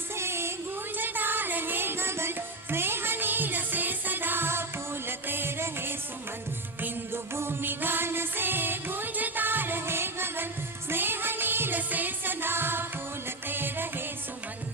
से गूंजता रहे गगन, स्नेह नीर से सदा फूलते रहे सुमन। हिंदू भूमि गान से गूंजता रहे गगन, स्नेह नीर से सदा फूलते रहे सुमन।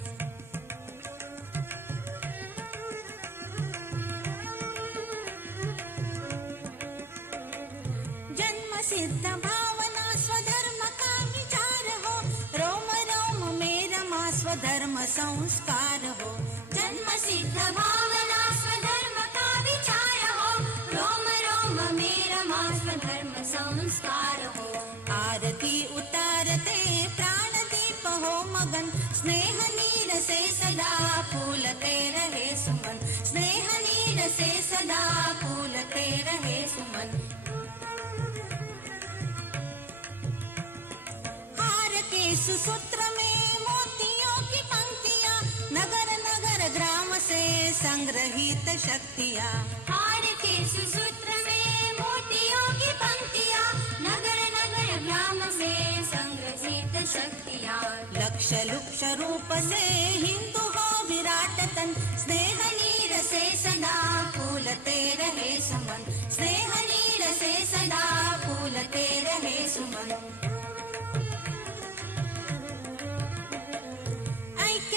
जन्म सिद्ध भावना स्वधर्म का विचार हो, रोम रोम में रमा स्वधर्म संस्कार हो। जन्म सिद्ध भावना स्वधर्म का विचार हो, रोम रोम में रमा स्वधर्म संस्कार हो। आरती उतारते प्राण दीप हो मगन, स्नेह नीर से सदा फूलते रहे सुमन। स्नेह नीर से सदा फूलते रहे सुमन। सुसूत्र में मोतियों की पंक्तियां, नगर नगर ग्राम से संग्रहित शक्तियां। हार के सुसूत्र में मोतियों की पंक्तियां, नगर नगर ग्राम से संग्रहित शक्तियां। लक्ष्य लुक्ष रूप से हिंदू हो विराट तन, स्नेह नीर से सदा फूलते रहे सुमन। स्नेह नीर से सदा फूलते रहे सुमन।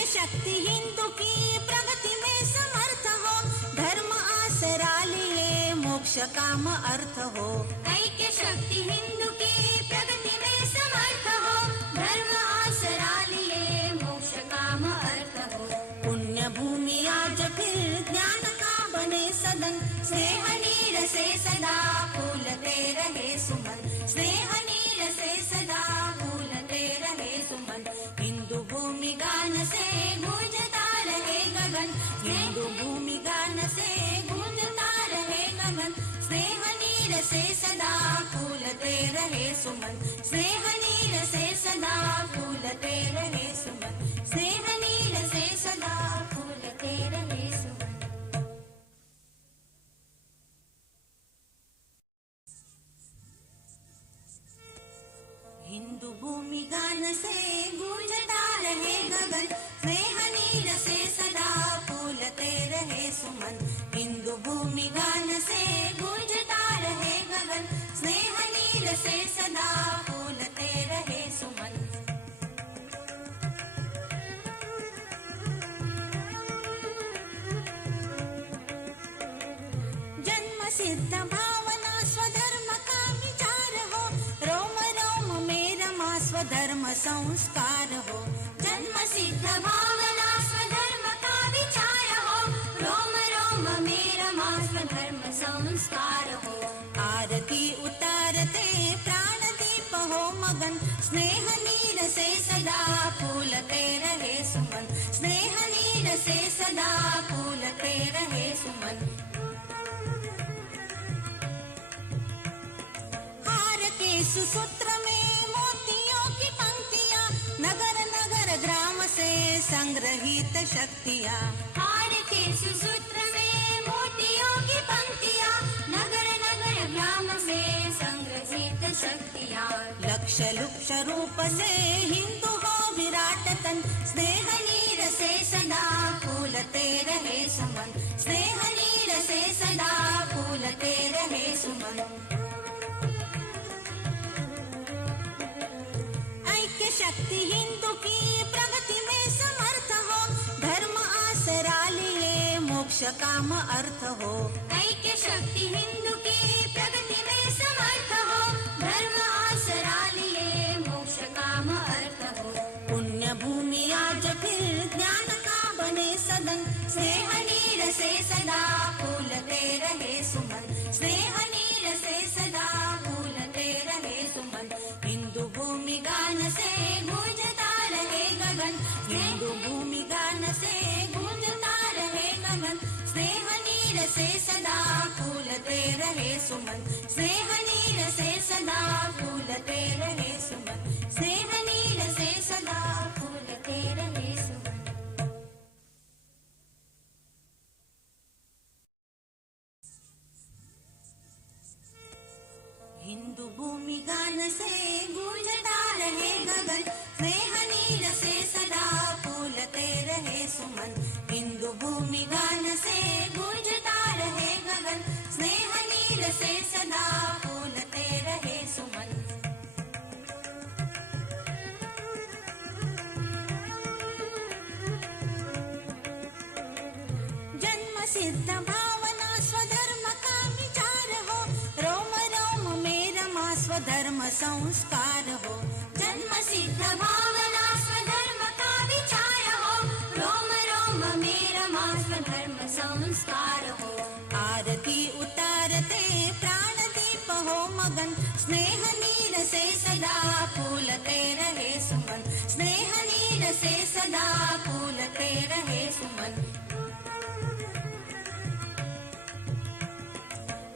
शक्ति हिंदू की प्रगति में समर्थ हो, धर्म आसरा लिए मोक्ष काम अर्थ हो। ऐक्य शक्ति हिंदू की प्रगति में समर्थ हो, धर्म आसरा लिए मोक्ष काम अर्थ हो। पुण्य भूमि आज फिर ज्ञान का बने सदन, स्नेह नीर से सदा फूलते रहे सुमन। स्नेह नीर से सदा फूलते रहे सुमन। हिंदू भूमि गान से गूंजता रहे गगन, हिंदू भूमि गान से गूंजता रहे गगन। स्नेह नीर से सदा फूलते रहे सुमन। स्नेह नीर से सदा फूलते रहे सुमन। स्नेह नीर से सदा फूलते रहे सुमन। हिंदू भूमि गान से गूंजता रहे गगन, स्नेह नीर से सदा फूलते रहे सुमन। हिंदू भूमि गान से गूंजता रहे गगन, स्नेह नीर से सदा फूलते रहे सुमन। जन्म सिद्ध भावना स्वधर्म का विचार हो, रोम रोम में रमा स्वधर्म संस्कार हो। जन्म सिद्ध भावना स्वधर्म का विचार हो, रोम रोम में रमा स्वधर्म संस्कार हो। आरती उतारते प्राण दीप हो मगन, स्नेह नीर से सदा फूलते रहे सुमन। स्नेह नीर से सदा फूलते रहे सुमन। सुसूत्र में मोतियों की पंक्तियां, नगर नगर ग्राम से संग्रहित शक्तियां। हार के सुसूत्र में मोतियों की पंक्तियां, नगर नगर ग्राम से संग्रहित शक्तियां। लक्ष्य लुक्ष रूप से हिंदू हो विराट तन, स्नेह नीर से सदा फूलते रहे सुमन। स्नेह नीर से सदा फूलते रहे सुमन। शक्ति हिंदू की प्रगति में समर्थ हो, धर्म आसरा लिए मोक्ष काम अर्थ हो। ऐक्य शक्ति हिंदू की प्रगति में समर्थ हो, धर्म आसरा लिए मोक्ष काम अर्थ हो। पुण्य भूमि आज फिर ज्ञान का बने सदन, स्नेह नीर से सदा फूलते रहे सुमन। स्नेह नीर से सदा फूलते रहे सुमन। हिंदू भूमि गान से गूंजता रहे गगन, हिंदू भूमि गान से गूंजता रहे गगन। स्नेह नीर से सदा फूलते रहे सुमन। स्नेह नीर से सदा फूलते रहे सुमन। स्नेह नीर से सदा फूलते रहे सुमन। हिंदू भूमि गान से गूंजता रहे गगन, स्नेह नीर से सदा फूलते रहे भूमि गान से गूंजता रहे गगन, स्नेह नीर से सदा फूलते रहे सुमन। जन्म सिद्ध भावना स्वधर्म का विचार हो, रोम रोम में रमा स्वधर्म संस्कार हो। जन्म सिद्ध भावना स्वधर्म का विचार हो, रोम रोम में रमा स्वधर्म संस्कार हो। आरती उतारते प्राण दीप हो मगन, स्नेह नीर से सदा फूलते रहे सुमन, स्नेह नीर से सदा फूलते रहे सुमन।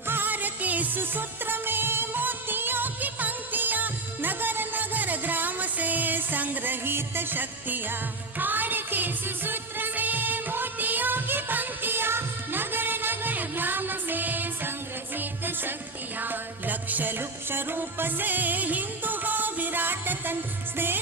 हार के सुसूत्र में मोतियों की पंक्तियां, नगर नगर ग्राम से संग्रहित शक्तियां। हार के सुसूत्र में मोतियों की पंक्तियां, नगर नगर ग्राम से संग्रहित शक्तियां। लक्ष लुक्ष रूप से हिंदू हो विराट तन, स्नेह